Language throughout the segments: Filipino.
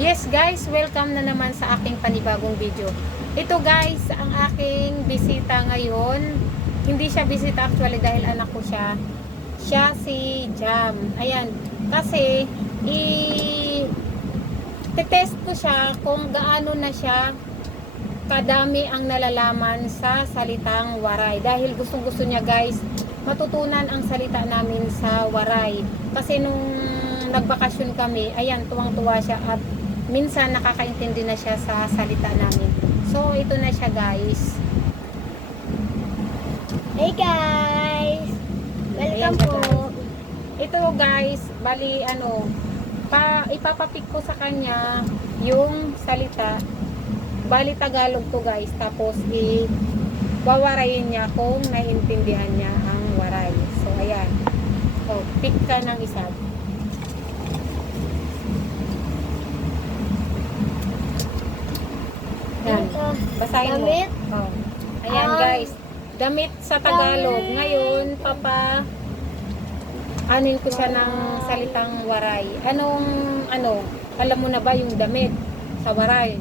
Yes guys, welcome na naman sa aking panibagong video. Ito guys, ang aking bisita ngayon. Hindi siya bisita actually dahil anak ko siya. Siya si Jam. Ayan, kasi test ko siya kung gaano na siya kadami ang nalalaman sa salitang waray. Dahil gustong-gusto niya guys, matutunan ang salita namin sa waray. Kasi nung nagbakasyon kami, ayan, tuwang-tuwa siya at minsan nakakaintindi na siya sa salita namin. So, ito na siya guys. Hey guys! Ayan Welcome siya, po. guys. Ito guys, bali ipapapik ko sa kanya yung salita. Bali Tagalog to guys. Tapos wawarayin niya kung naiintindihan niya ang waray. So, ayan. So, pick ka ng isa. Yan. Basahin mo. Damit? Oh. Ayan guys. Damit sa Tagalog. Damit. Ngayon, anin ko siya ng salitang waray. Alam mo na ba yung damit sa waray?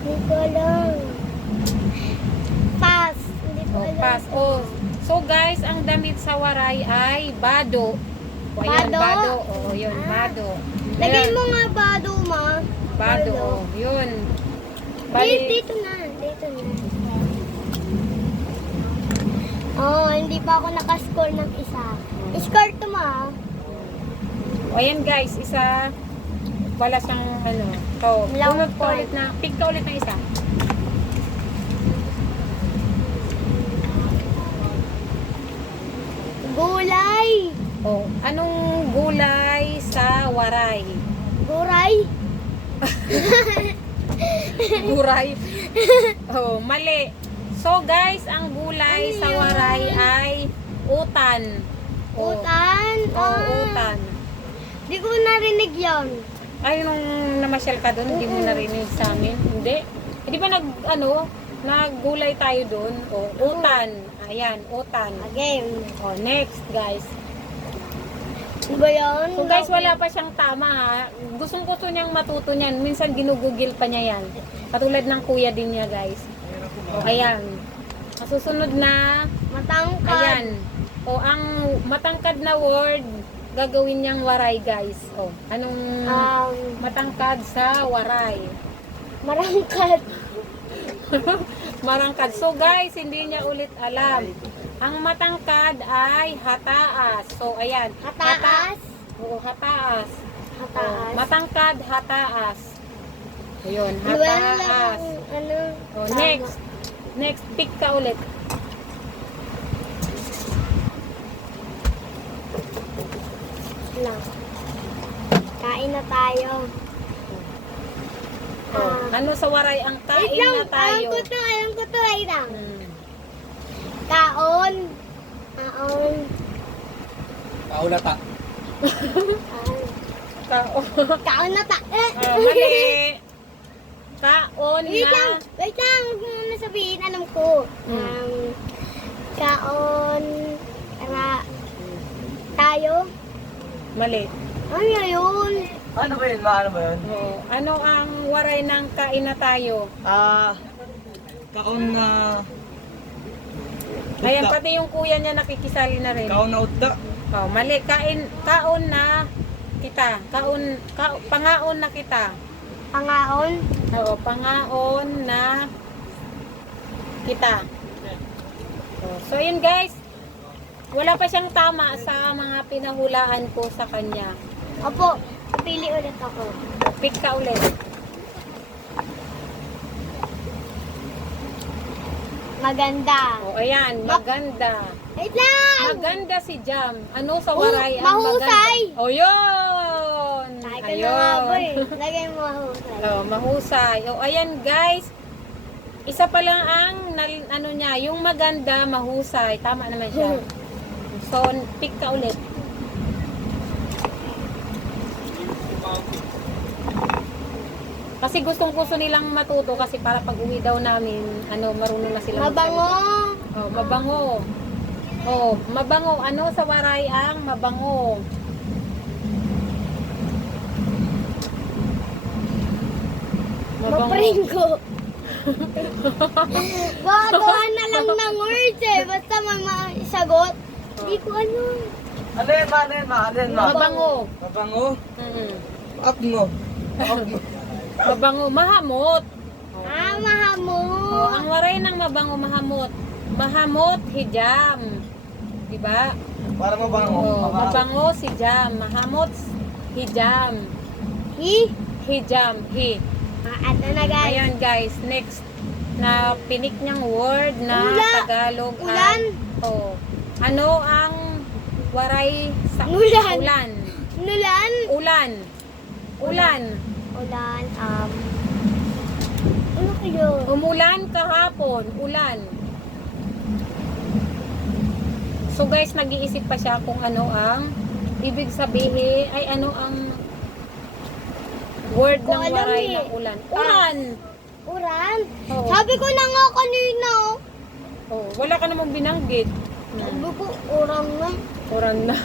Hindi ko alam. Pass. Hindi ko alam. Pass. Oh. So guys, ang damit sa waray ay bado. O ayan, Bado? bado. O yun, bado. Lagay Ayan, mo nga bado, ma. bado. Oh, yun. Dito na. Dito na. Oh, hindi pa ako nakascore ng isa. Score to, ma. O ayan guys, isa wala siyang to. Long Bunot ka ulit na, pick ka ulit ng isa. Gulay. O, anong gulay sa waray? Guray. Guray. Oh, mali. So guys, ang gulay Ano sa yun? waray ay utan. O, Utan. utan. Di ko narinig yun. Ay, nung namasyal ka doon, hindi mo narinig sa amin? Hindi. Di ba naggulay tayo doon? O, utan. Ayan, utan. Again. O, next guys. Ano ba yun? So guys, wala pa siyang tama ha. Gustong-gusto niyang matuto niyan. Minsan ginugugil pa niya yan. Katulad ng kuya din niya guys. O, ayan. Masusunod na, Matangkad. ayan. O, ang matangkad na word, gagawin niyang waray guys. O, anong matangkad sa waray? Marangkad. Marangkad. So guys, hindi niya ulit alam. Ang matangkad ay hataas. So, ayan. Hataas. Oo, hataas. Hataas. Matangkad, hataas. Ayun, Duwel hataas. lang. O, Tama. next. Next, pick ka ulit. Lang. Kain na tayo. O, ano sa waray ang kain na tayo? Alam ko to, wait lang. Hmm. Kaon. Kaon. Kaulata. Kaon. Kaon na ta. Mali. Kaon Wait na. lang. Wait lang. Huwag mo na sabihin. Alam ko. Kaon. Tayo. Mali. Ano yun? Ano ba yun? Ano ba yun? Oo. Ano ang waray ng kain na tayo? Kaon na... Ayan, pati yung kuya niya nakikisali na rin. Kaon na utda. Oh, mali. Kaon na kita. Pangaon na kita. Pangaon. Oo, pangaon na kita. So, yun guys. Wala pa siyang tama sa mga pinahulaan ko sa kanya. Opo. Pili ulit ako. Pick ka ulit. Maganda. O, ayan. Maganda. Wait lang! Maganda si Jam. Ano sa waray ang mahusay! maganda? O, yun! Lagay ko na nga po eh. Lagay mo mahusay. Oh, mahusay. O, ayan guys. Isa pa lang ang yung maganda, mahusay. Tama naman siya. So, pick ka ulit. Kasi gustong-gusto nilang matuto kasi para pag uwi daw namin, marunong na sila Mabango. Oh, mabango. Oh, mabango. Ano sa waray ang mabango? Mabango. Pringgo. Gagawa na lang ng words eh. Basta may sagot. Hindi ko ano. Ano yan, ma? Ano yan, ma? Ano yan, ma? Mabango. Mabango? Mm. Apno. Mabango, mahamot. Ah, mahamo. Oh, ang waray ng mabango, mahamot. Mahamot, hijam. Diba? Para mabango. Oh, mabango si jam. Mahamot, hijam. Hijam, hi. Ito na guys. Ayan guys, next na pinik niyang word na Ula. Tagalog Ulan. ay oh, ano ang waray sa Ulan. ulan? Nulan. Ulan. Ulan. Ulan. Ano kayo? Umulan kahapon, ulan. So guys, nag-iisip pa siya kung ano ang ibig sabihin, ay ano ang word Ko ng alam waray eh. ng ulan. Ulan. Uran. Oo. Sabi ko na nga kanina. Oh, wala ka namang binanggit. Sabi ko, uran na. Uran na.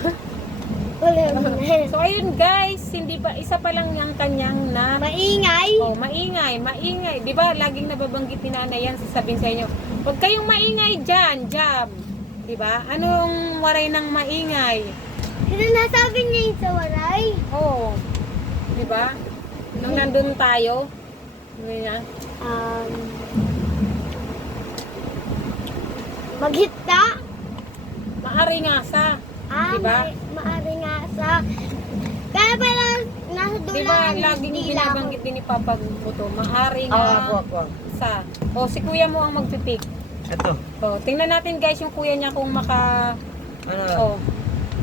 Uran na. So ayun guys, hindi pa isa pa lang yung kanyang na Maingay. oh, maingay, maingay. 'Di ba? Laging nababanggit ni Nanay yan, sasabihin sa inyo. Huwag kayong maingay diyan, jam. 'Di ba? Anong waray ng maingay? Sino nasabi niya yung sa waray? Oh. 'Di ba? Nung nandun tayo, ano na? Maghita. Maaringasa. Diba? Maari nga sa... Kaya pala, nasa dulo 'Di ba? ng Laging dila ko. binabanggit din ni Papa Buto, maaring Ako. sa. Oh, si kuya mo ang magpipik. Ito. Oh, tingnan natin guys yung kuya niya kung maka Ano? oh.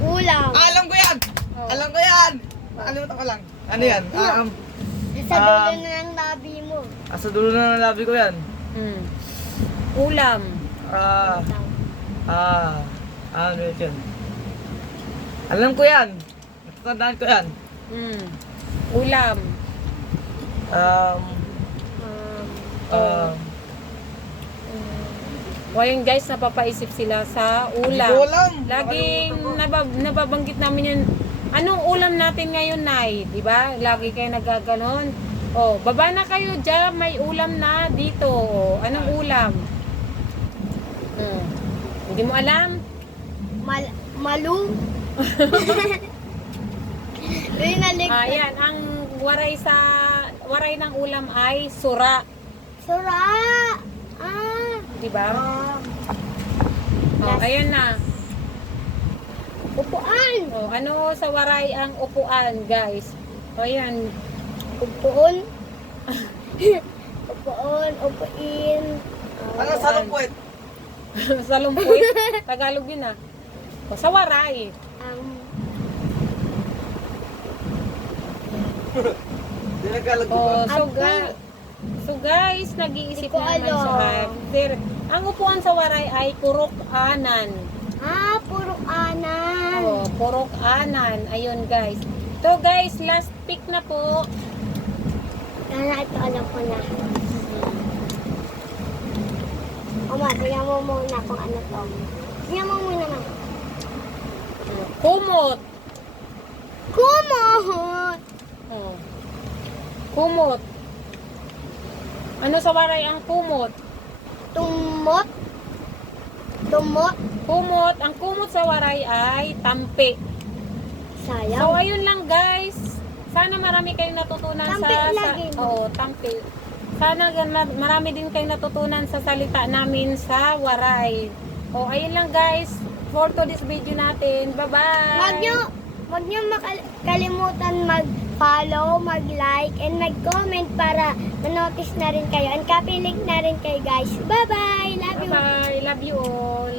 Ulam. Alam ko yan! Oh. Alam ko yan! Nakalimutan ko lang. Ano yan? Sa dulo na ng labi mo. Sa dulo na ng labi ko yan. Ulam. Ano yun? Alam ko yan. Natatandaan ko yan. Ulam. Ngayon guys, napapaisip sila sa Hindi ulam. ko alam. Laging nababanggit namin yun. Anong ulam natin ngayon, Nay? Diba? Lagi kayo nagaganon. Oh, baba na kayo dyan. May ulam na dito. Oh, anong ulam? Hindi mo alam? Malu. Ayan, ang waray ng ulam ay sura. Sura. Diba? Oh, ayan na. Upuan. Oh, ano sa waray ang upuan, guys? O, ayan. Upuan. Upuan. Upuin. Ano sa lupwet? Sa lumpuit. Tagalog yun ah. O, sa waray. Hindi nagkalag ko Oh, ba? so guys, nag-iisip Di ko naman alam. siya. Ang upuan sa waray ay purok-anan. Puro anan. Oh, purok-anan. Ayun guys. So guys, last pick na po. Ito alam ko na. Oma, tingnan mo muna kung ano to. Tingnan mo muna na. Kumot. Kumot. Oh. Kumot. Ano sa waray ang kumot? Tumot. Tumot. Kumot. Ang kumot sa waray ay tampi. So Sayang. ayun lang guys. Sana marami kayong natutunan Tampi lagi. Oo, tampi. Sana marami din kayong natutunan sa salita namin sa waray. O ayun lang guys. For today's video natin. Bye-bye. Huwag nyo makalimutan mag-follow, mag-like, and mag-comment para ma-notice na rin kayo. And copy link na rin kayo guys. Bye-bye! Love you! Bye-bye. Love you all.